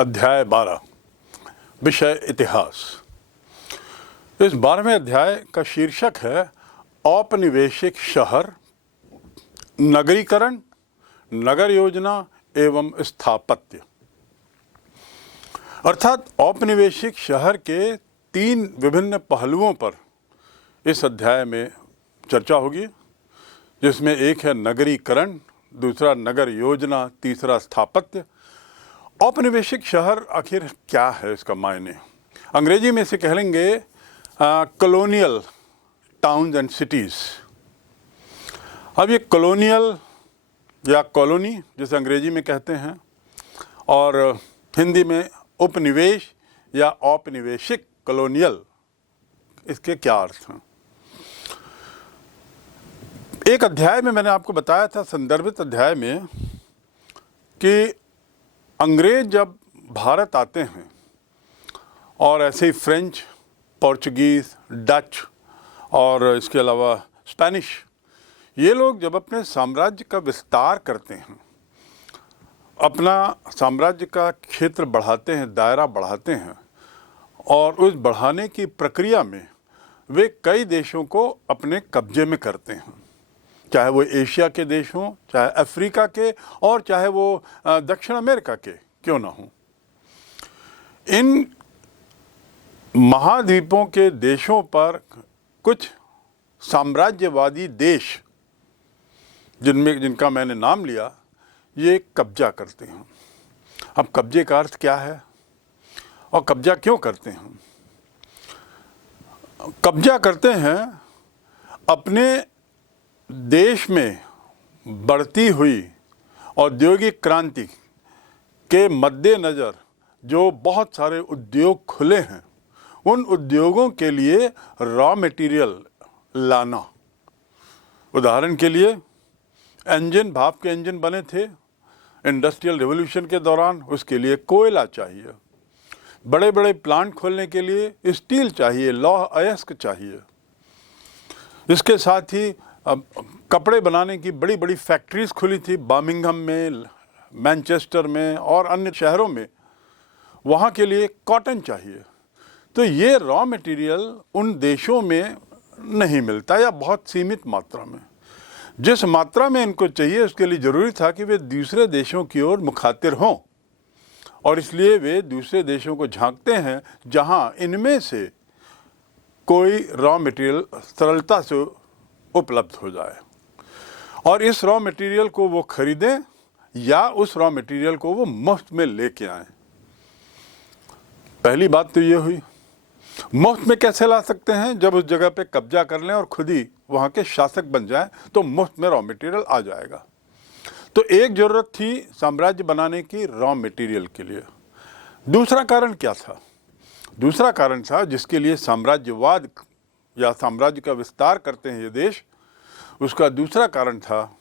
अध्याय 12 विषय इतिहास। इस 12वें अध्याय का शीर्षक है औपनिवेशिक शहर, नगरीकरण, नगर योजना एवं स्थापत्य। अर्थात औपनिवेशिक शहर के 3 विभिन्न पहलुओं पर इस अध्याय में चर्चा होगी, जिसमें एक है नगरीकरण, दूसरा नगर योजना, तीसरा स्थापत्य। औपनिवेशिक शहर आखिर क्या है, इसका मायने अंग्रेजी में इसे कहेंगे कॉलोनियल टाउन्स एंड सिटीज़। अब ये कॉलोनियल या कॉलोनी जिसे अंग्रेजी में कहते हैं और हिंदी में उपनिवेश या औपनिवेशिक कॉलोनियल, इसके क्या अर्थ हैं। एक अध्याय में मैंने आपको बताया था, संदर्भित अध्याय में, कि अंग्रेज जब भारत आते हैं और ऐसे ही फ्रेंच, पोर्चुगीज़, डच और इसके अलावा स्पेनिश, ये लोग जब अपने साम्राज्य का विस्तार करते हैं, अपना साम्राज्य का क्षेत्र बढ़ाते हैं, दायरा बढ़ाते हैं, और उस बढ़ाने की प्रक्रिया में वे कई देशों को अपने कब्जे में करते हैं, चाहे वो एशिया के देश हों, चाहे अफ्रीका के, और चाहे वो दक्षिण अमेरिका के क्यों ना हों। इन महाद्वीपों के देशों पर कुछ साम्राज्यवादी देश, जिनका मैंने नाम लिया, ये कब्जा करते हैं। अब कब्जे का अर्थ क्या है और कब्जा क्यों करते हैं? कब्जा करते हैं अपने देश में बढ़ती हुई औद्योगिक क्रांति के मद्देनज़र जो बहुत सारे उद्योग खुले हैं, उन उद्योगों के लिए रॉ मटेरियल लाना। उदाहरण के लिए इंजन, भाप के इंजन बने थे इंडस्ट्रियल रिवॉल्यूशन के दौरान, उसके लिए कोयला चाहिए। बड़े बड़े प्लांट खोलने के लिए स्टील चाहिए, लौह अयस्क चाहिए। इसके साथ ही कपड़े बनाने की बड़ी बड़ी फैक्ट्रीज खुली थी बर्मिंघम में, मैनचेस्टर में और अन्य शहरों में। वहाँ के लिए कॉटन चाहिए। तो ये रॉ मटेरियल उन देशों में नहीं मिलता या बहुत सीमित मात्रा में। जिस मात्रा में इनको चाहिए, उसके लिए ज़रूरी था कि वे दूसरे देशों की ओर मुखातिर हों, और इसलिए वे दूसरे देशों को झांकते हैं जहाँ इनमें से कोई रॉ मटेरियल सरलता से उपलब्ध हो जाए, और इस रॉ मटेरियल को वो खरीदें या उस रॉ मटेरियल को वो मुफ्त में लेके आएं। पहली बात तो ये हुई। मुफ्त में कैसे ला सकते हैं? जब उस जगह पे कब्जा कर लें और खुद ही वहाँ के शासक बन जाएं, तो मुफ्त में रॉ मटेरियल आ जाएगा। तो एक ज़रूरत थी साम्राज्य बनाने की रॉ मटेरियल के लिए। दूसरा कारण क्या था? दूसरा कारण था, जिसके लिए साम्राज्यवाद या साम्राज्य का विस्तार करते हैं ये देश, उसका दूसरा कारण था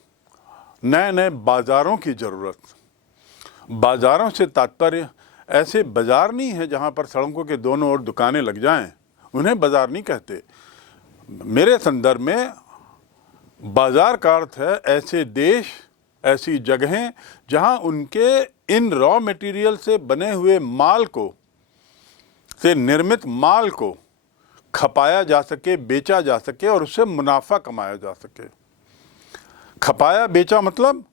नए नए बाज़ारों की ज़रूरत। बाज़ारों से तात्पर्य ऐसे बाज़ार नहीं है जहाँ पर सड़कों के दोनों ओर दुकानें लग जाएं, उन्हें बाज़ार नहीं कहते। मेरे संदर्भ में बाज़ार का अर्थ है ऐसे देश, ऐसी जगहें जहाँ उनके इन रॉ मटेरियल से बने हुए माल को, से निर्मित माल को खपाया जा सके, बेचा जा सके और उससे मुनाफा कमाया जा सके। खपाया बेचा मतलब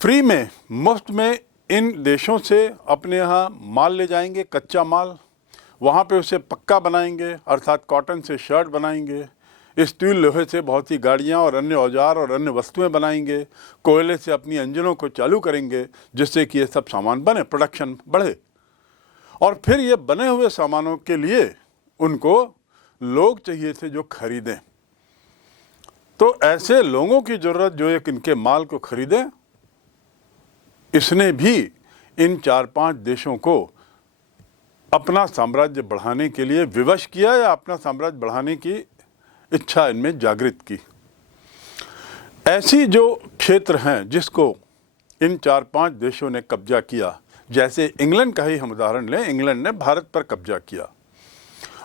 फ्री में, मुफ्त में इन देशों से अपने यहाँ माल ले जाएंगे, कच्चा माल, वहाँ पे उसे पक्का बनाएंगे, अर्थात कॉटन से शर्ट बनाएंगे, स्टील लोहे से बहुत सी गाड़ियाँ और अन्य औजार और अन्य वस्तुएं बनाएंगे, कोयले से अपनी इंजनों को चालू करेंगे, जिससे कि ये सब सामान बने, प्रोडक्शन बढ़े। और फिर ये बने हुए सामानों के लिए उनको लोग चाहिए थे जो खरीदें। तो ऐसे लोगों की ज़रूरत जो एक इनके माल को खरीदें, इसने भी इन 4-5 देशों को अपना साम्राज्य बढ़ाने के लिए विवश किया या अपना साम्राज्य बढ़ाने की इच्छा इनमें जागृत की। ऐसी जो क्षेत्र हैं जिसको इन 4-5 देशों ने कब्जा किया, जैसे इंग्लैंड का ही हम उदाहरण लें, इंग्लैंड ने भारत पर कब्जा किया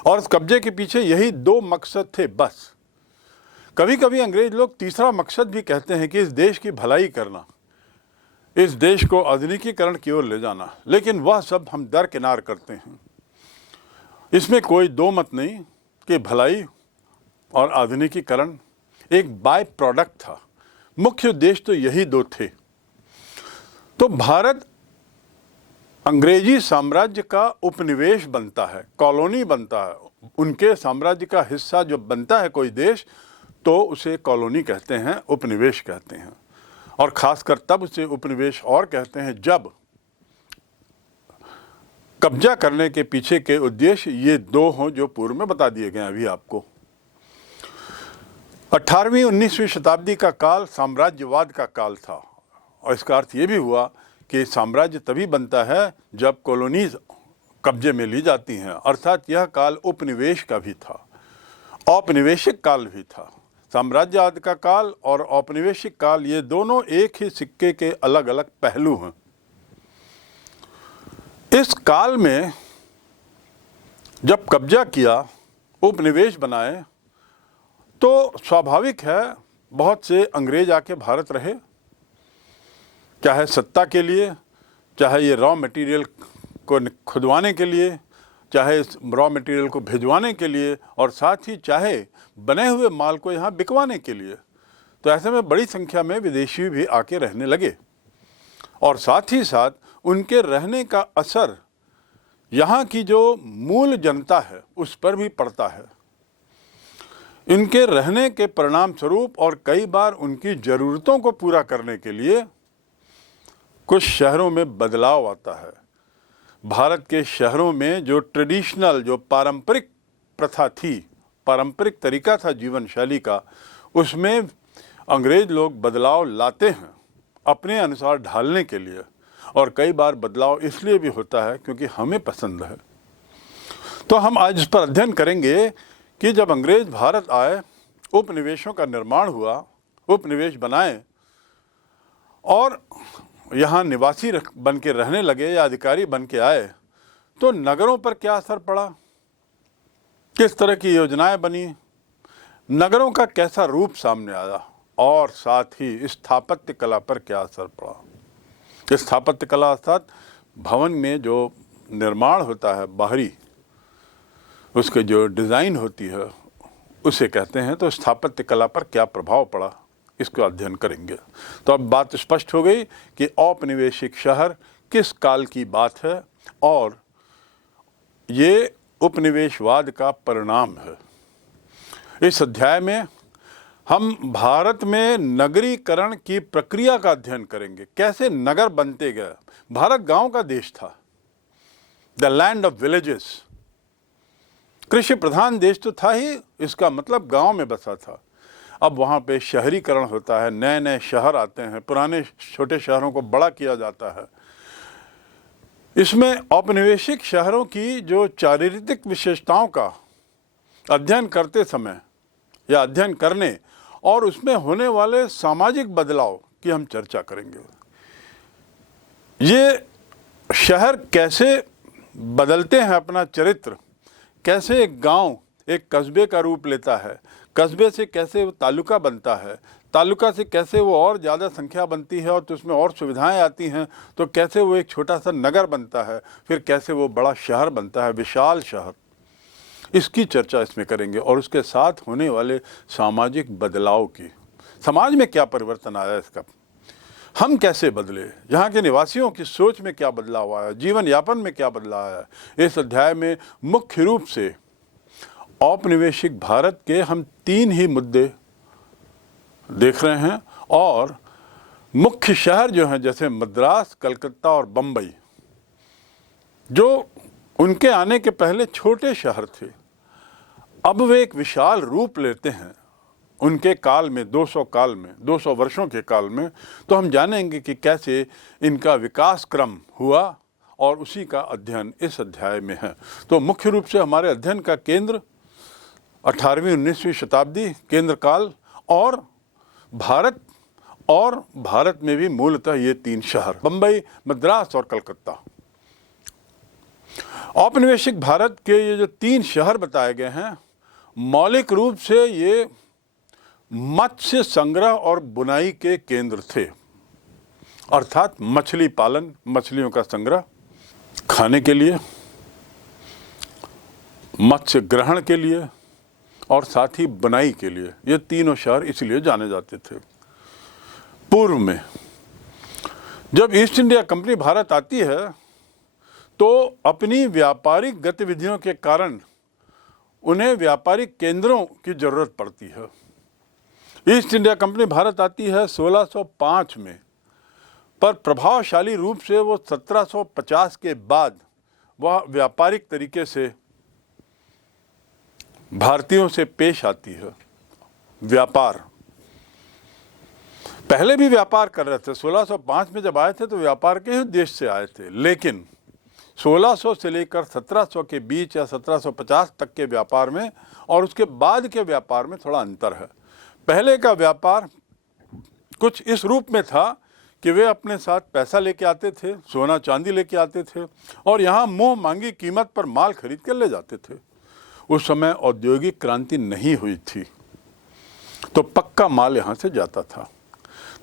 और उस कब्जे के पीछे यही 2 मकसद थे बस। कभी कभी अंग्रेज लोग तीसरा मकसद भी कहते हैं कि इस देश की भलाई करना, इस देश को आधुनिकीकरण की ओर ले जाना, लेकिन वह सब हम दरकिनार करते हैं। इसमें कोई दो मत नहीं कि भलाई और आधुनिकीकरण एक बाय प्रोडक्ट था, मुख्य उद्देश्य तो यही दो थे। तो भारत अंग्रेजी साम्राज्य का उपनिवेश बनता है, कॉलोनी बनता है, उनके साम्राज्य का हिस्सा जो बनता है कोई देश, तो उसे कॉलोनी कहते हैं, उपनिवेश कहते हैं। और खासकर तब उसे उपनिवेश और कहते हैं जब कब्जा करने के पीछे के उद्देश्य ये दो हों जो पूर्व में बता दिए गए अभी आपको। 18वीं 19वीं शताब्दी का काल साम्राज्यवाद का काल था, और इसका अर्थ ये भी हुआ कि साम्राज्य तभी बनता है जब कॉलोनीज कब्जे में ली जाती हैं, अर्थात यह काल उपनिवेश का भी था, औपनिवेशिक काल भी था। साम्राज्यवाद का काल और औपनिवेशिक काल ये दोनों एक ही सिक्के के अलग अलग पहलू हैं। इस काल में जब कब्जा किया, उपनिवेश बनाए, तो स्वाभाविक है बहुत से अंग्रेज आके भारत रहे, चाहे सत्ता के लिए, चाहे ये रॉ मटेरियल को खुदवाने के लिए, चाहे इस रॉ मटेरियल को भिजवाने के लिए, और साथ ही चाहे बने हुए माल को यहाँ बिकवाने के लिए। तो ऐसे में बड़ी संख्या में विदेशी भी आके रहने लगे, और साथ ही साथ उनके रहने का असर यहाँ की जो मूल जनता है उस पर भी पड़ता है। इनके रहने के परिणाम स्वरूप और कई बार उनकी ज़रूरतों को पूरा करने के लिए कुछ शहरों में बदलाव आता है। भारत के शहरों में जो ट्रेडिशनल, जो पारंपरिक प्रथा थी, पारंपरिक तरीका था जीवन शैली का, उसमें अंग्रेज लोग बदलाव लाते हैं अपने अनुसार ढालने के लिए, और कई बार बदलाव इसलिए भी होता है क्योंकि हमें पसंद है। तो हम आज इस पर अध्ययन करेंगे कि जब अंग्रेज भारत आए, उपनिवेशों का निर्माण हुआ, उपनिवेश बनाए और यहाँ निवासी बन के रहने लगे या अधिकारी बन के आए, तो नगरों पर क्या असर पड़ा, किस तरह की योजनाएं बनी, नगरों का कैसा रूप सामने आया, और साथ ही स्थापत्य कला पर क्या असर पड़ा। स्थापत्य कला अर्थात भवन में जो निर्माण होता है बाहरी, उसके जो डिज़ाइन होती है उसे कहते हैं। तो स्थापत्य कला पर क्या प्रभाव पड़ा, इसको अध्ययन करेंगे। तो अब बात स्पष्ट हो गई कि औपनिवेशिक शहर किस काल की बात है और ये उपनिवेशवाद का परिणाम है। इस अध्याय में हम भारत में नगरीकरण की प्रक्रिया का अध्ययन करेंगे, कैसे नगर बनते गए। भारत गांव का देश था, द लैंड ऑफ विलेजेस। कृषि प्रधान देश तो था ही, इसका मतलब गांव में बसा था। अब वहाँ पे शहरीकरण होता है, नए नए शहर आते हैं, पुराने छोटे शहरों को बड़ा किया जाता है। इसमें औपनिवेशिक शहरों की जो चारित्रिक विशेषताओं का अध्ययन करते समय या अध्ययन करने और उसमें होने वाले सामाजिक बदलाव की हम चर्चा करेंगे। ये शहर कैसे बदलते हैं अपना चरित्र, कैसे एक गांव एक कस्बे का रूप लेता है, कस्बे से कैसे वो तालुका बनता है, तालुका से कैसे वो और ज़्यादा संख्या बनती है और तो उसमें और सुविधाएं आती हैं, तो कैसे वो एक छोटा सा नगर बनता है, फिर कैसे वो बड़ा शहर बनता है, विशाल शहर। इसकी चर्चा इसमें करेंगे और उसके साथ होने वाले सामाजिक बदलाव की, समाज में क्या परिवर्तन आया, इसका हम कैसे बदले, यहाँ के निवासियों की सोच में क्या बदलाव आया, जीवन यापन में क्या बदलाव आया। इस अध्याय में मुख्य रूप से औपनिवेशिक भारत के हम 3 ही मुद्दे देख रहे हैं, और मुख्य शहर जो हैं जैसे मद्रास, कलकत्ता और बम्बई, जो उनके आने के पहले छोटे शहर थे, अब वे एक विशाल रूप लेते हैं उनके काल में, 200 वर्षों के काल में। तो हम जानेंगे कि कैसे इनका विकास क्रम हुआ और उसी का अध्ययन इस अध्याय में है। तो मुख्य रूप से हमारे अध्ययन का केंद्र 18वीं 19वीं शताब्दी केंद्र काल और भारत में भी मूलतः ये 3 शहर, बम्बई, मद्रास और कलकत्ता। औपनिवेशिक भारत के ये जो 3 शहर बताए गए हैं, मौलिक रूप से ये मत्स्य संग्रह और बुनाई के केंद्र थे, अर्थात मछली पालन, मछलियों का संग्रह, खाने के लिए, मत्स्य ग्रहण के लिए और साथ ही बुनाई के लिए। ये तीनों शहर इसलिए जाने जाते थे। पूर्व में जब ईस्ट इंडिया कंपनी भारत आती है तो अपनी व्यापारिक गतिविधियों के कारण उन्हें व्यापारिक केंद्रों की जरूरत पड़ती है। ईस्ट इंडिया कंपनी भारत आती है 1605 में, पर प्रभावशाली रूप से वो 1750 के बाद वह व्यापारिक तरीके से भारतीयों से पेश आती है। व्यापार, पहले भी व्यापार कर रहे थे। 1605 में जब आए थे तो व्यापार के ही उद्देश्य से आए थे, लेकिन 1600 से लेकर 1700 के बीच या 1750 तक के व्यापार में और उसके बाद के व्यापार में थोड़ा अंतर है। पहले का व्यापार कुछ इस रूप में था कि वे अपने साथ पैसा लेके आते थे, सोना चांदी लेके आते थे और यहाँ मुंह मांगी कीमत पर माल खरीद कर ले जाते थे। उस समय औद्योगिक क्रांति नहीं हुई थी तो पक्का माल यहाँ से जाता था।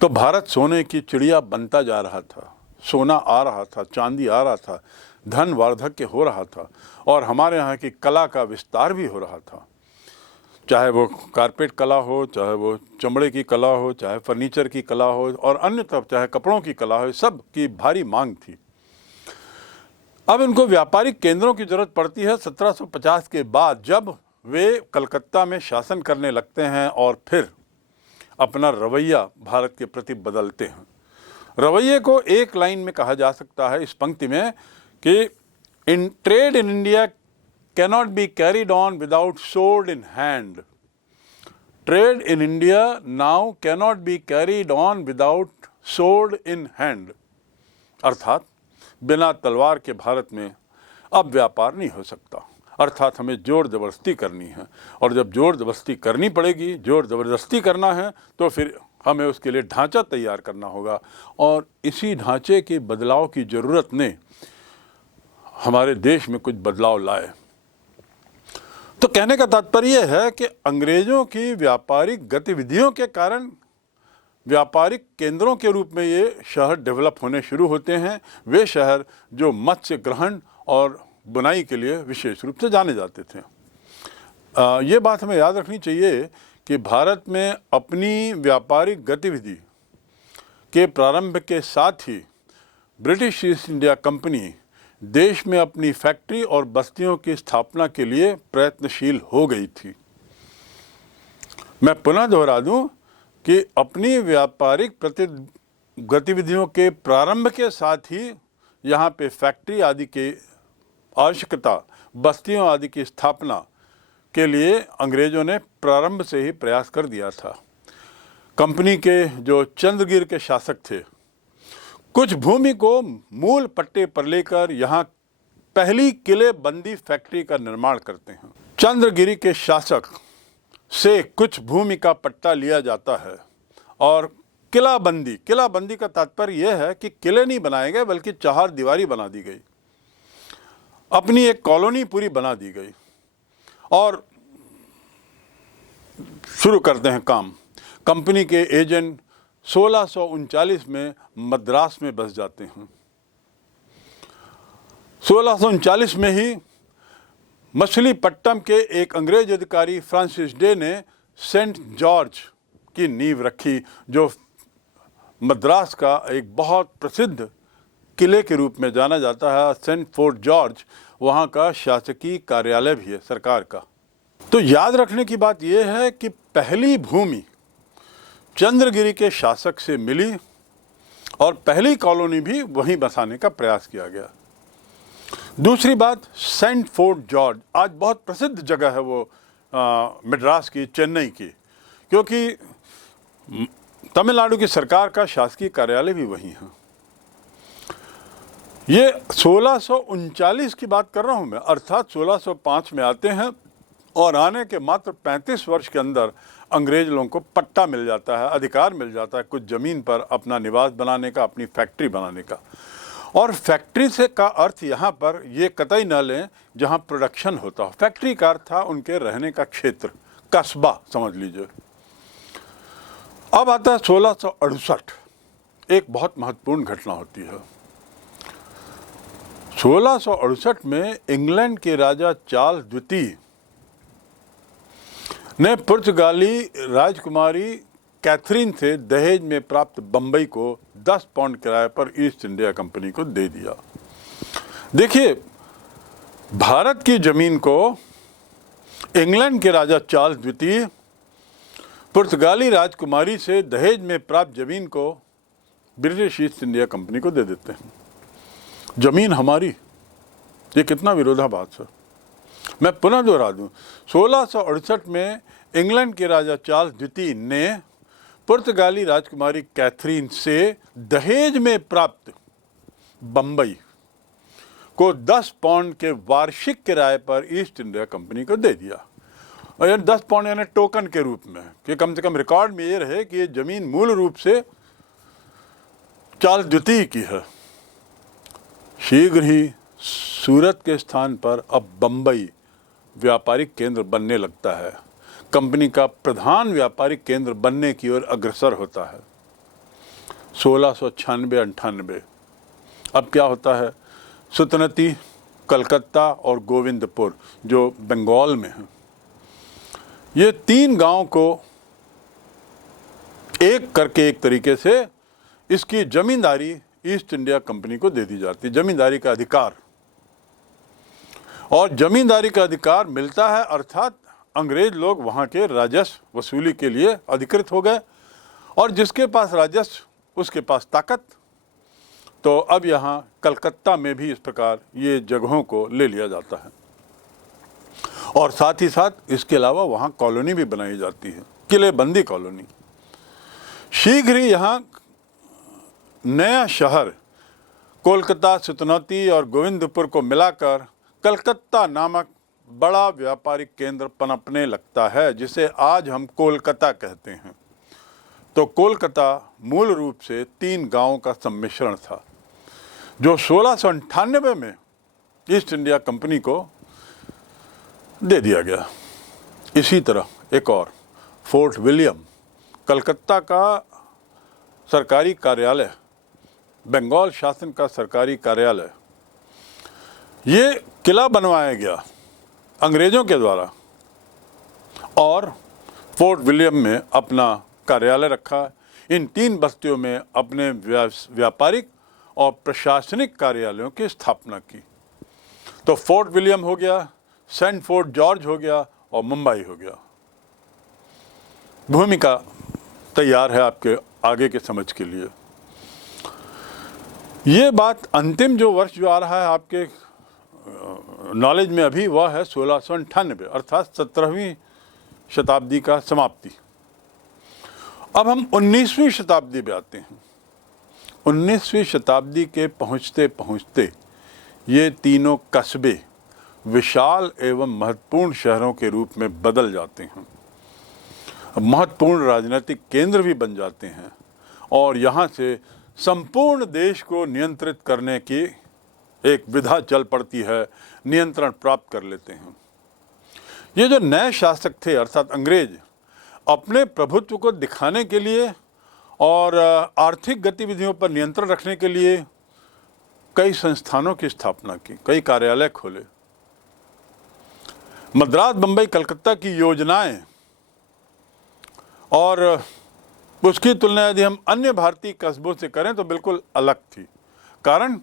तो भारत सोने की चिड़िया बनता जा रहा था। सोना आ रहा था, चांदी आ रहा था, धन वार्धक्य हो रहा था और हमारे यहाँ की कला का विस्तार भी हो रहा था। चाहे वो कारपेट कला हो, चाहे वो चमड़े की कला हो, चाहे फर्नीचर की कला हो और अन्य तब चाहे कपड़ों की कला हो, सब की भारी मांग थी। अब इनको व्यापारिक केंद्रों की जरूरत पड़ती है 1750 के बाद, जब वे कलकत्ता में शासन करने लगते हैं और फिर अपना रवैया भारत के प्रति बदलते हैं। रवैये को एक लाइन में कहा जा सकता है इस पंक्ति में कि in trade in India cannot be carried on without sword in hand. Trade in India now cannot be carried on without sword in hand. अर्थात बिना तलवार के भारत में अब व्यापार नहीं हो सकता। अर्थात हमें जोर जबरदस्ती करनी है और जब जोर जबरदस्ती करनी पड़ेगी, जोर जबरदस्ती करना है तो फिर हमें उसके लिए ढांचा तैयार करना होगा और इसी ढांचे के बदलाव की ज़रूरत ने हमारे देश में कुछ बदलाव लाए। तो कहने का तात्पर्य है कि अंग्रेजों की व्यापारिक गतिविधियों के कारण व्यापारिक केंद्रों के रूप में ये शहर डेवलप होने शुरू होते हैं। वे शहर जो मत्स्य ग्रहण और बुनाई के लिए विशेष रूप से जाने जाते थे। ये बात हमें याद रखनी चाहिए कि भारत में अपनी व्यापारिक गतिविधि के प्रारंभ के साथ ही ब्रिटिश ईस्ट इंडिया कंपनी देश में अपनी फैक्ट्री और बस्तियों की स्थापना के लिए प्रयत्नशील हो गई थी। मैं पुनः दोहरा दूं कि अपनी व्यापारिक गतिविधियों के प्रारंभ के साथ ही यहाँ पे फैक्ट्री आदि की आवश्यकता, बस्तियों आदि की स्थापना के लिए अंग्रेजों ने प्रारंभ से ही प्रयास कर दिया था। कंपनी के जो चंद्रगिर के शासक थे, कुछ भूमि को मूल पट्टे पर लेकर यहाँ पहली किलेबंदी फैक्ट्री का निर्माण करते हैं। चंद्रगिरी के शासक से कुछ भूमि का पट्टा लिया जाता है और किलाबंदी का तात्पर्य यह है कि किले नहीं बनाए गए बल्कि चार दीवारी बना दी गई, अपनी एक कॉलोनी पूरी बना दी गई और शुरू करते हैं काम। कंपनी के एजेंट 1639 में मद्रास में बस जाते हैं। 1639 में ही मछलीपट्टनम के एक अंग्रेज अधिकारी फ्रांसिस डे ने सेंट जॉर्ज की नींव रखी, जो मद्रास का एक बहुत प्रसिद्ध किले के रूप में जाना जाता है। सेंट फोर्ट जॉर्ज वहाँ का शासकीय कार्यालय भी है सरकार का। तो याद रखने की बात यह है कि पहली भूमि चंद्रगिरी के शासक से मिली और पहली कॉलोनी भी वहीं बसाने का प्रयास किया गया। दूसरी बात, सेंट फोर्ट जॉर्ज आज बहुत प्रसिद्ध जगह है वो मद्रास की, चेन्नई की, क्योंकि तमिलनाडु की सरकार का शासकीय कार्यालय भी वहीं है। ये 1639 की बात कर रहा हूँ मैं, अर्थात 1605 में आते हैं और आने के मात्र 35 वर्ष के अंदर अंग्रेज लोगों को पट्टा मिल जाता है, अधिकार मिल जाता है कुछ ज़मीन पर अपना निवास बनाने का, अपनी फैक्ट्री बनाने का। और फैक्ट्री से का अर्थ यहाँ पर ये कतई न लें जहाँ प्रोडक्शन होता हो। फैक्ट्री का अर्थ था उनके रहने का क्षेत्र, कस्बा समझ लीजिए। अब आता है 1668। एक बहुत महत्वपूर्ण घटना होती है। 1668 में इंग्लैंड के राजा चार्ल्स द्वितीय ने पुर्तगाली राजकुमारी कैथरीन से दहेज में प्राप्त बंबई को 10 पाउंड किराए पर ईस्ट इंडिया कंपनी को दे दिया। देखिए, भारत की जमीन को इंग्लैंड के राजा चार्ल्स द्वितीय पुर्तगाली राजकुमारी से दहेज में प्राप्त जमीन को ब्रिटिश ईस्ट इंडिया कंपनी को दे देते हैं। जमीन हमारी, ये कितना विरोधाभास है। मैं पुनः दोहरा दूं, 1668 में इंग्लैंड के राजा चार्ल्स द्वितीय ने पुर्तगाली राजकुमारी कैथरीन से दहेज में प्राप्त बंबई को 10 पाउंड के वार्षिक किराए पर ईस्ट इंडिया कंपनी को दे दिया। और यानी 10 पाउंड यानी टोकन के रूप में, कि कम से कम रिकॉर्ड में ये रहे कि ये जमीन मूल रूप से चार्ल्स द्वितीय की है। शीघ्र ही सूरत के स्थान पर अब बंबई व्यापारिक केंद्र बनने लगता है, कंपनी का प्रधान व्यापारिक केंद्र बनने की ओर अग्रसर होता है। 1696-98 अब क्या होता है, सुतनती, कलकत्ता और गोविंदपुर जो बंगाल में है, ये 3 गांव को एक करके एक तरीके से इसकी जमींदारी ईस्ट इंडिया कंपनी को दे दी जाती है, जमींदारी का अधिकार। और जमींदारी का अधिकार मिलता है अर्थात अंग्रेज लोग वहाँ के राजस्व वसूली के लिए अधिकृत हो गए, और जिसके पास राजस्व उसके पास ताकत। तो अब यहाँ कलकत्ता में भी इस प्रकार ये जगहों को ले लिया जाता है, और साथ ही साथ इसके अलावा वहाँ कॉलोनी भी बनाई जाती है, किलेबंदी कॉलोनी। शीघ्र ही यहाँ नया शहर कोलकाता, सुतनौती और गोविंदपुर को मिलाकर कलकत्ता नामक बड़ा व्यापारिक केंद्र पनपने लगता है, जिसे आज हम कोलकाता कहते हैं। तो कोलकाता मूल रूप से 3 गांवों का सम्मिश्रण था, जो 1698 में ईस्ट इंडिया कंपनी को दे दिया गया। इसी तरह एक और फोर्ट विलियम, कलकत्ता का सरकारी कार्यालय, बंगाल शासन का सरकारी कार्यालय, ये किला बनवाया गया अंग्रेजों के द्वारा, और फोर्ट विलियम में अपना कार्यालय रखा। इन 3 बस्तियों में अपने व्यापारिक और प्रशासनिक कार्यालयों की स्थापना की। तो फोर्ट विलियम हो गया, सेंट फोर्ट जॉर्ज हो गया और मुंबई हो गया। भूमिका तैयार है आपके आगे के समझ के लिए। ये बात अंतिम जो वर्ष जो आ रहा है आपके नॉलेज में अभी, वह है 1698 अर्थात 17वीं शताब्दी का समाप्ति। अब हम 19वीं शताब्दी में आते हैं। 19वीं शताब्दी के पहुँचते पहुँचते ये तीनों कस्बे विशाल एवं महत्वपूर्ण शहरों के रूप में बदल जाते हैं, महत्वपूर्ण राजनीतिक केंद्र भी बन जाते हैं, और यहाँ से संपूर्ण देश को नियंत्रित करने की एक विधा चल पड़ती है, नियंत्रण प्राप्त कर लेते हैं। ये जो नए शासक थे अर्थात अंग्रेज, अपने प्रभुत्व को दिखाने के लिए और आर्थिक गतिविधियों पर नियंत्रण रखने के लिए कई संस्थानों की स्थापना की, कई कार्यालय खोले। मद्रास, बंबई, कलकत्ता की योजनाएं और उसकी तुलना यदि हम अन्य भारतीय कस्बों से करें तो बिल्कुल अलग थी। कारण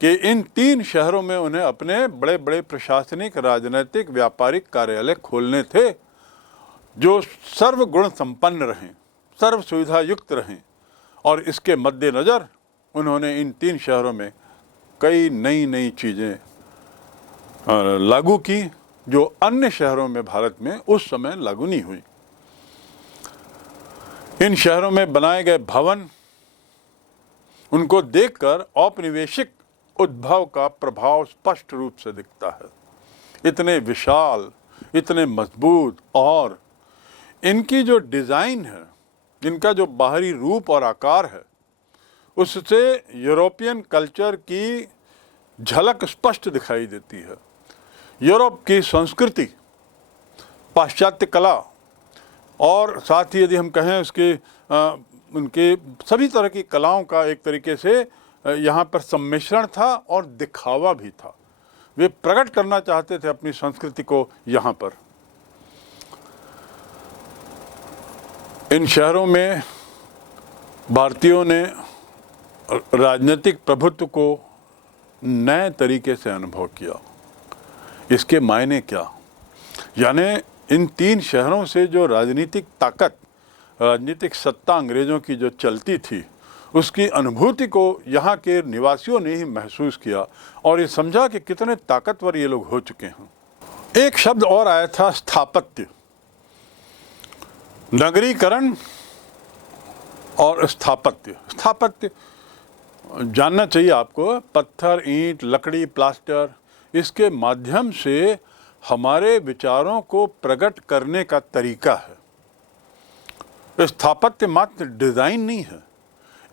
कि इन 3 शहरों में उन्हें अपने बड़े बड़े प्रशासनिक, राजनीतिक, व्यापारिक कार्यालय खोलने थे, जो सर्वगुण संपन्न रहें, सर्व सुविधा युक्त रहें। और इसके मद्देनज़र उन्होंने इन 3 शहरों में कई नई नई चीज़ें लागू की, जो अन्य शहरों में भारत में उस समय लागू नहीं हुई। इन शहरों में बनाए गए भवन, उनको देखकर औपनिवेशिक उद्भव का प्रभाव स्पष्ट रूप से दिखता है। इतने विशाल, इतने मजबूत, और इनकी जो डिज़ाइन है, इनका जो बाहरी रूप और आकार है, उससे यूरोपियन कल्चर की झलक स्पष्ट दिखाई देती है। यूरोप की संस्कृति, पाश्चात्य कला, और साथ ही यदि हम कहें उसके उनके सभी तरह की कलाओं का एक तरीके से यहाँ पर सम्मिश्रण था और दिखावा भी था। वे प्रकट करना चाहते थे अपनी संस्कृति को यहाँ पर। इन शहरों में भारतीयों ने राजनीतिक प्रभुत्व को नए तरीके से अनुभव किया। इसके मायने क्या? यानी इन 3 शहरों से जो राजनीतिक ताकत, राजनीतिक सत्ता अंग्रेज़ों की जो चलती थी, उसकी अनुभूति को यहाँ के निवासियों ने ही महसूस किया और ये समझा कि कितने ताकतवर ये लोग हो चुके हैं। एक शब्द और आया था, स्थापत्य। नगरीकरण और स्थापत्य। स्थापत्य जानना चाहिए आपको, पत्थर, ईंट, लकड़ी, प्लास्टर, इसके माध्यम से हमारे विचारों को प्रकट करने का तरीका है। स्थापत्य मात्र डिज़ाइन नहीं है,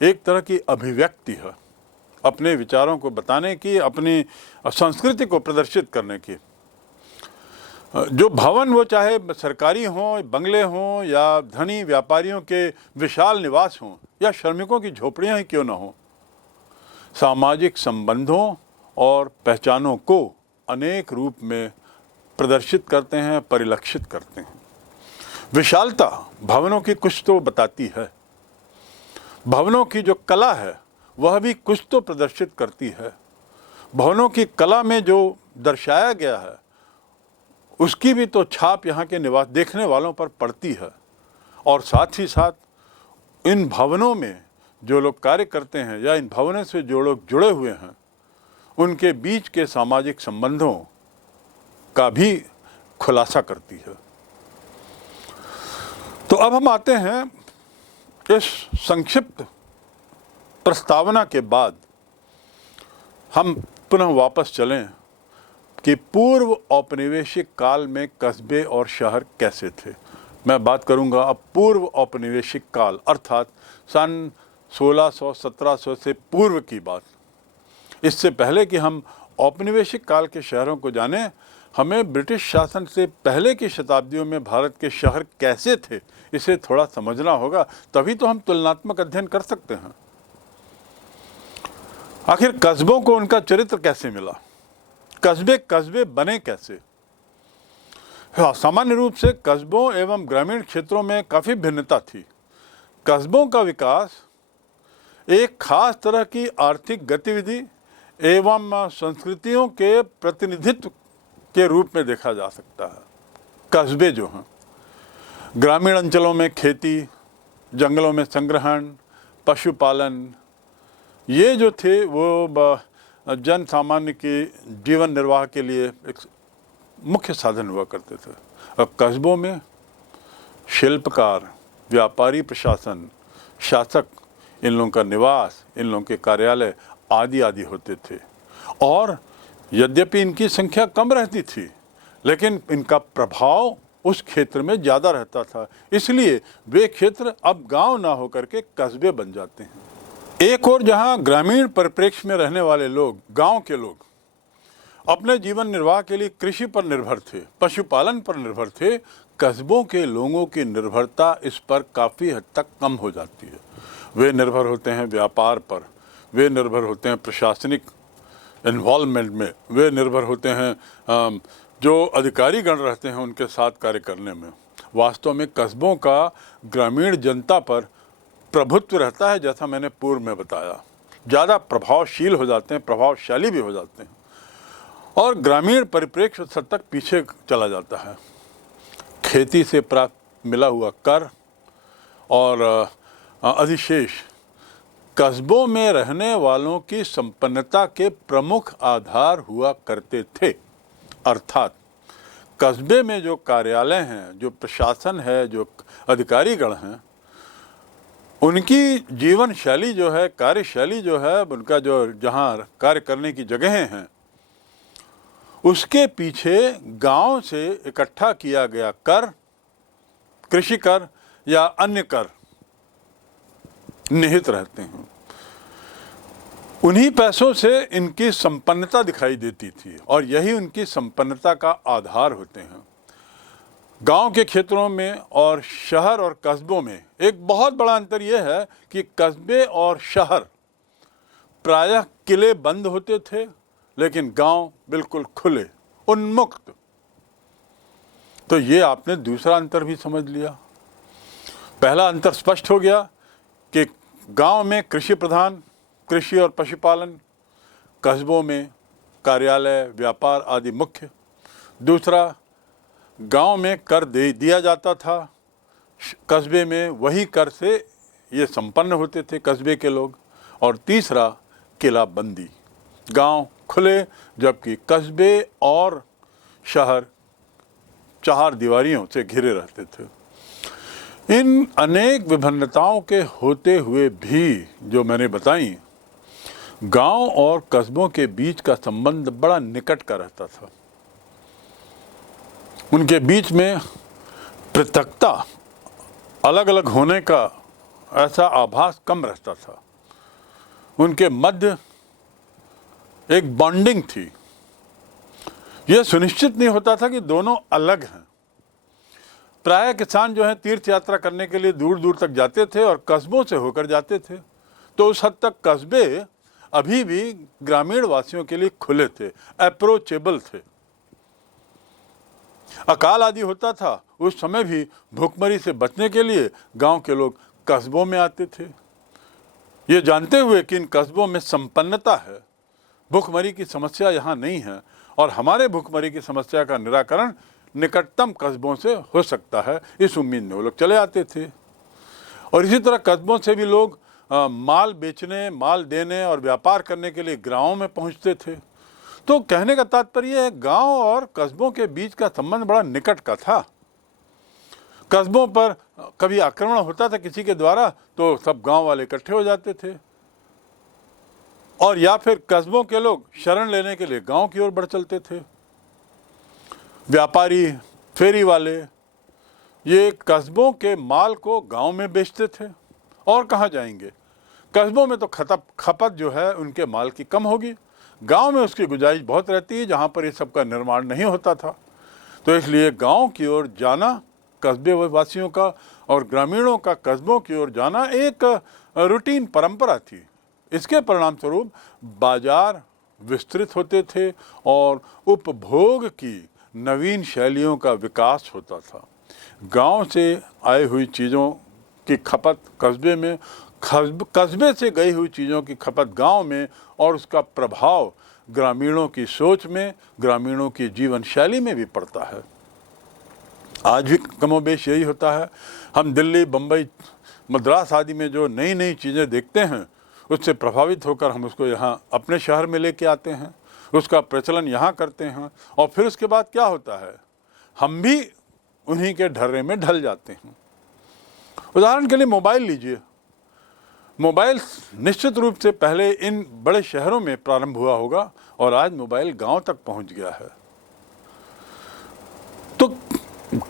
एक तरह की अभिव्यक्ति है, अपने विचारों को बताने की, अपनी संस्कृति को प्रदर्शित करने की। जो भवन, वो चाहे सरकारी हों, बंगले हों, या धनी व्यापारियों के विशाल निवास हों, या श्रमिकों की झोपड़ियां ही क्यों ना हों, सामाजिक संबंधों और पहचानों को अनेक रूप में प्रदर्शित करते हैं, परिलक्षित करते हैं। विशालता भवनों की कुछ तो बताती है, भवनों की जो कला है वह भी कुछ तो प्रदर्शित करती है। भवनों की कला में जो दर्शाया गया है उसकी भी तो छाप यहाँ के निवास देखने वालों पर पड़ती है। और साथ ही साथ इन भवनों में जो लोग कार्य करते हैं या इन भवनों से जो लोग जुड़े हुए हैं, उनके बीच के सामाजिक संबंधों का भी खुलासा करती है। तो अब हम आते हैं इस संक्षिप्त प्रस्तावना के बाद हम पुनः वापस चलें कि पूर्व औपनिवेशिक काल में कस्बे और शहर कैसे थे। मैं बात करूंगा अब पूर्व औपनिवेशिक काल, अर्थात सन 1600-1700 से पूर्व की बात। इससे पहले कि हम औपनिवेशिक काल के शहरों को जानें, हमें ब्रिटिश शासन से पहले की शताब्दियों में भारत के शहर कैसे थे इसे थोड़ा समझना होगा, तभी तो हम तुलनात्मक अध्ययन कर सकते हैं। आखिर कस्बों को उनका चरित्र कैसे मिला, कस्बे कस्बे बने कैसे? सामान्य रूप से कस्बों एवं ग्रामीण क्षेत्रों में काफ़ी भिन्नता थी। कस्बों का विकास एक खास तरह की आर्थिक गतिविधि एवं संस्कृतियों के प्रतिनिधित्व के रूप में देखा जा सकता है। कस्बे जो हैं, ग्रामीण अंचलों में खेती, जंगलों में संग्रहण, पशुपालन, ये जो थे वो जन सामान्य के जीवन निर्वाह के लिए एक मुख्य साधन हुआ करते थे। अब कस्बों में शिल्पकार, व्यापारी, प्रशासन, शासक, इन लोगों का निवास, इन लोगों के कार्यालय आदि आदि होते थे। और यद्यपि इनकी संख्या कम रहती थी, लेकिन इनका प्रभाव उस क्षेत्र में ज़्यादा रहता था, इसलिए वे क्षेत्र अब गांव ना होकर के कस्बे बन जाते हैं। एक और जहां ग्रामीण परिप्रेक्ष्य में रहने वाले लोग, गांव के लोग, अपने जीवन निर्वाह के लिए कृषि पर निर्भर थे, पशुपालन पर निर्भर थे, कस्बों के लोगों की निर्भरता इस पर काफ़ी हद तक कम हो जाती है। वे निर्भर होते हैं व्यापार पर, वे निर्भर होते हैं प्रशासनिक इन्वॉल्वमेंट में, वे निर्भर होते हैं जो अधिकारी गण रहते हैं उनके साथ कार्य करने में। वास्तव में कस्बों का ग्रामीण जनता पर प्रभुत्व रहता है, जैसा मैंने पूर्व में बताया, ज़्यादा प्रभावशील हो जाते हैं, प्रभावशाली भी हो जाते हैं, और ग्रामीण परिप्रेक्ष्य उस हद तक पीछे चला जाता है। खेती से प्राप्त मिला हुआ कर और अधिशेष कस्बों में रहने वालों की संपन्नता के प्रमुख आधार हुआ करते थे। अर्थात कस्बे में जो कार्यालय हैं, जो प्रशासन है, जो अधिकारीगण हैं, उनकी जीवन शैली जो है, कार्यशैली जो है, उनका जो जहाँ कार्य करने की जगहें हैं, उसके पीछे गांव से इकट्ठा किया गया कर, कृषि कर या अन्य कर निहित रहते हैं। उन्हीं पैसों से इनकी संपन्नता दिखाई देती थी और यही उनकी संपन्नता का आधार होते हैं। गांव के क्षेत्रों में और शहर और कस्बों में एक बहुत बड़ा अंतर यह है कि कस्बे और शहर प्रायः किले बंद होते थे, लेकिन गांव बिल्कुल खुले, उन्मुक्त। तो ये आपने दूसरा अंतर भी समझ लिया। पहला अंतर स्पष्ट हो गया कि गांव में कृषि प्रधान, कृषि और पशुपालन, कस्बों में कार्यालय, व्यापार आदि मुख्य। दूसरा, गांव में कर दे दिया जाता था, कस्बे में वही कर से ये संपन्न होते थे कस्बे के लोग। और तीसरा, किलाबंदी, गांव खुले जबकि कस्बे और शहर चार दीवारियों से घिरे रहते थे। इन अनेक विभिन्नताओं के होते हुए भी जो मैंने बताई, गांव और कस्बों के बीच का संबंध बड़ा निकट का रहता था। उनके बीच में पृथकता, अलग अलग होने का ऐसा आभास कम रहता था। उनके मध्य एक बॉन्डिंग थी। यह सुनिश्चित नहीं होता था कि दोनों अलग हैं। प्रायः किसान जो है तीर्थ यात्रा करने के लिए दूर दूर तक जाते थे और कस्बों से होकर जाते थे, तो उस हद तक कस्बे अभी भी ग्रामीण वासियों के लिए खुले थे, अप्रोचेबल थे। अकाल आदि होता था, उस समय भी भूखमरी से बचने के लिए गांव के लोग कस्बों में आते थे, ये जानते हुए कि इन कस्बों में संपन्नता है, भूखमरी की समस्या यहाँ नहीं है और हमारे भूखमरी की समस्या का निराकरण निकटतम कस्बों से हो सकता है। इस उम्मीद में वो लोग चले आते थे। और इसी तरह कस्बों से भी लोग माल बेचने, माल देने और व्यापार करने के लिए गाँवों में पहुँचते थे। तो कहने का तात्पर्य है, गांव और कस्बों के बीच का संबंध बड़ा निकट का था। कस्बों पर कभी आक्रमण होता था किसी के द्वारा, तो सब गांव वाले इकट्ठे हो जाते थे, और या फिर कस्बों के लोग शरण लेने के लिए गांव की ओर बढ़ चलते थे। व्यापारी, फेरी वाले ये कस्बों के माल को गांव में बेचते थे, और कहाँ जाएंगे? कस्बों में तो खपत जो है उनके माल की कम होगी, गांव में उसकी गुंजाइश बहुत रहती है जहां पर ये सब का निर्माण नहीं होता था। तो इसलिए गांव की ओर जाना कस्बे वासियों का और ग्रामीणों का कस्बों की ओर जाना एक रूटीन परंपरा थी। इसके परिणाम स्वरूप बाजार विस्तृत होते थे और उपभोग की नवीन शैलियों का विकास होता था। गांव से आई हुई चीज़ों की खपत कस्बे में, कस्बे से गई हुई चीज़ों की खपत गांव में, और उसका प्रभाव ग्रामीणों की सोच में, ग्रामीणों की जीवन शैली में भी पड़ता है। आज भी कमोबेश यही होता है। हम दिल्ली, बम्बई, मद्रास आदि में जो नई नई चीज़ें देखते हैं, उससे प्रभावित होकर हम उसको यहाँ अपने शहर में लेके आते हैं, उसका प्रचलन यहाँ करते हैं, और फिर उसके बाद क्या होता है, हम भी उन्हीं के ढर्रे में ढल जाते हैं। उदाहरण के लिए मोबाइल लीजिए। मोबाइल निश्चित रूप से पहले इन बड़े शहरों में प्रारंभ हुआ होगा, और आज मोबाइल गांव तक पहुंच गया है। तो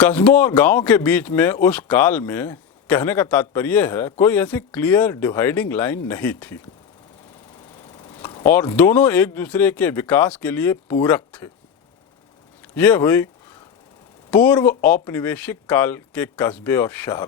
कस्बों और गांव के बीच में उस काल में, कहने का तात्पर्य है, कोई ऐसी क्लियर डिवाइडिंग लाइन नहीं थी, और दोनों एक दूसरे के विकास के लिए पूरक थे। ये हुई पूर्व औपनिवेशिक काल के कस्बे और शहर।